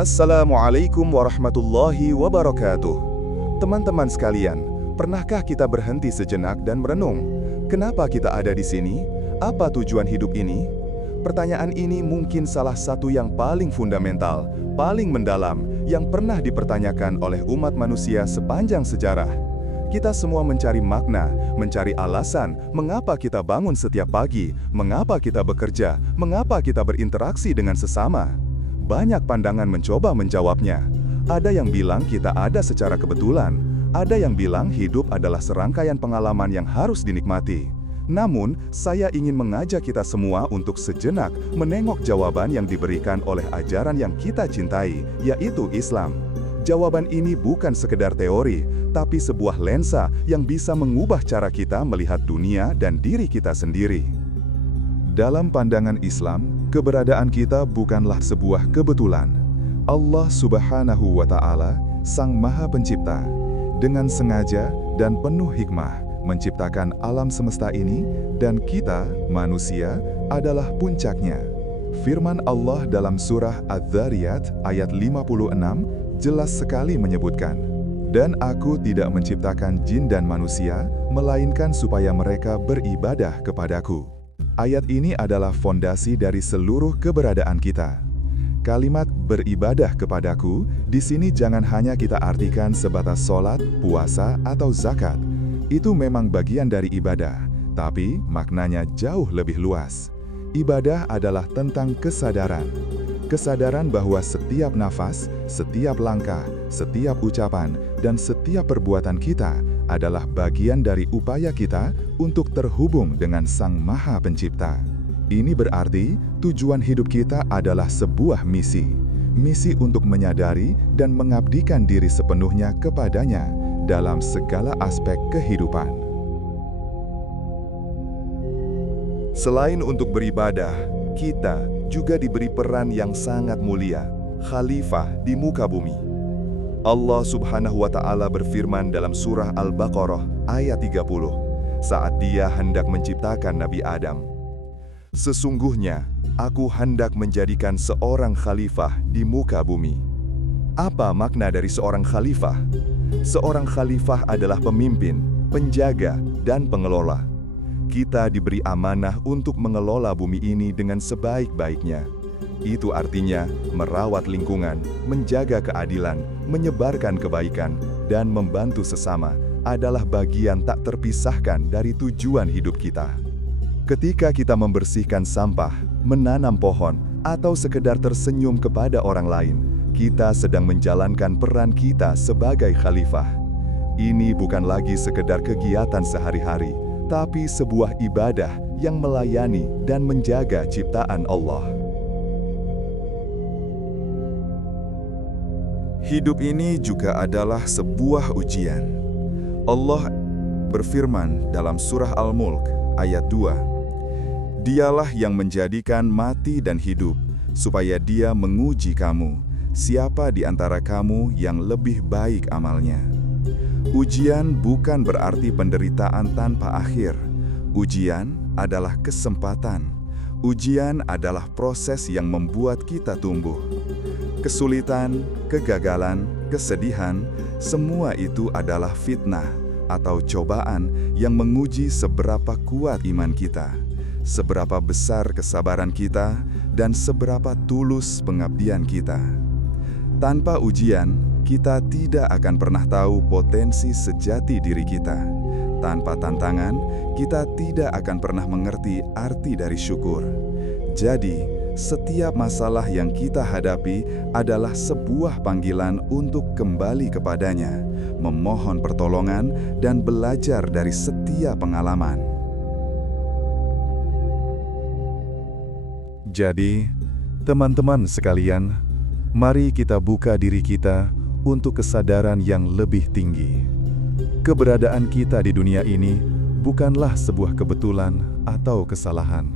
Assalamualaikum warahmatullahi wabarakatuh. Teman-teman sekalian, pernahkah kita berhenti sejenak dan merenung? Kenapa kita ada di sini? Apa tujuan hidup ini? Pertanyaan ini mungkin salah satu yang paling fundamental, paling mendalam, yang pernah dipertanyakan oleh umat manusia sepanjang sejarah. Kita semua mencari makna, mencari alasan mengapa kita bangun setiap pagi, mengapa kita bekerja, mengapa kita berinteraksi dengan sesama. Banyak pandangan mencoba menjawabnya. Ada yang bilang kita ada secara kebetulan, ada yang bilang hidup adalah serangkaian pengalaman yang harus dinikmati. Namun, saya ingin mengajak kita semua untuk sejenak menengok jawaban yang diberikan oleh ajaran yang kita cintai, yaitu Islam. Jawaban ini bukan sekedar teori, tapi sebuah lensa yang bisa mengubah cara kita melihat dunia dan diri kita sendiri. Dalam pandangan Islam, keberadaan kita bukanlah sebuah kebetulan. Allah Subhanahu wa Ta'ala, Sang Maha Pencipta, dengan sengaja dan penuh hikmah menciptakan alam semesta ini, dan kita, manusia, adalah puncaknya. Firman Allah dalam surah Adz-Dzariyat ayat 56 jelas sekali menyebutkan, "Dan aku tidak menciptakan jin dan manusia, melainkan supaya mereka beribadah kepadaku." Ayat ini adalah fondasi dari seluruh keberadaan kita. Kalimat beribadah kepadaku di sini jangan hanya kita artikan sebatas sholat, puasa, atau zakat. Itu memang bagian dari ibadah, tapi maknanya jauh lebih luas. Ibadah adalah tentang kesadaran. Kesadaran bahwa setiap nafas, setiap langkah, setiap ucapan, dan setiap perbuatan kita adalah bagian dari upaya kita untuk terhubung dengan Sang Maha Pencipta. Ini berarti tujuan hidup kita adalah sebuah misi. Misi untuk menyadari dan mengabdikan diri sepenuhnya kepadanya dalam segala aspek kehidupan. Selain untuk beribadah, kita juga diberi peran yang sangat mulia, khalifah di muka bumi. Allah Subhanahu wa Ta'ala berfirman dalam surah Al-Baqarah ayat 30 saat Dia hendak menciptakan Nabi Adam. "Sesungguhnya, aku hendak menjadikan seorang khalifah di muka bumi." Apa makna dari seorang khalifah? Seorang khalifah adalah pemimpin, penjaga, dan pengelola. Kita diberi amanah untuk mengelola bumi ini dengan sebaik-baiknya. Itu artinya merawat lingkungan, menjaga keadilan, menyebarkan kebaikan, dan membantu sesama adalah bagian tak terpisahkan dari tujuan hidup kita. Ketika kita membersihkan sampah, menanam pohon, atau sekedar tersenyum kepada orang lain, kita sedang menjalankan peran kita sebagai khalifah. Ini bukan lagi sekedar kegiatan sehari-hari, tapi sebuah ibadah yang melayani dan menjaga ciptaan Allah. Hidup ini juga adalah sebuah ujian. Allah berfirman dalam surah Al-Mulk ayat 2, "Dialah yang menjadikan mati dan hidup, supaya Dia menguji kamu, siapa di antara kamu yang lebih baik amalnya." Ujian bukan berarti penderitaan tanpa akhir. Ujian adalah kesempatan. Ujian adalah proses yang membuat kita tumbuh. Kesulitan, kegagalan, kesedihan, semua itu adalah fitnah atau cobaan yang menguji seberapa kuat iman kita, seberapa besar kesabaran kita, dan seberapa tulus pengabdian kita. Tanpa ujian, kita tidak akan pernah tahu potensi sejati diri kita. Tanpa tantangan, kita tidak akan pernah mengerti arti dari syukur. Jadi, setiap masalah yang kita hadapi adalah sebuah panggilan untuk kembali kepadanya, memohon pertolongan, dan belajar dari setiap pengalaman. Jadi, teman-teman sekalian, mari kita buka diri kita untuk kesadaran yang lebih tinggi. Keberadaan kita di dunia ini bukanlah sebuah kebetulan atau kesalahan.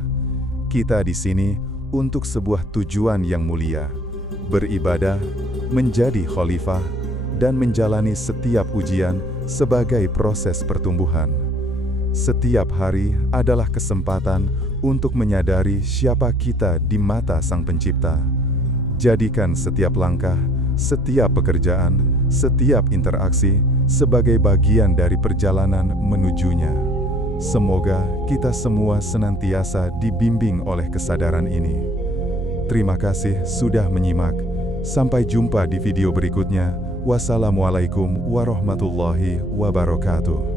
Kita di sini untuk sebuah tujuan yang mulia, beribadah, menjadi khalifah, dan menjalani setiap ujian sebagai proses pertumbuhan. Setiap hari adalah kesempatan untuk menyadari siapa kita di mata Sang Pencipta. Jadikan setiap langkah, setiap pekerjaan, setiap interaksi sebagai bagian dari perjalanan menujunya. Semoga kita semua senantiasa dibimbing oleh kesadaran ini. Terima kasih sudah menyimak. Sampai jumpa di video berikutnya. Wassalamualaikum warahmatullahi wabarakatuh.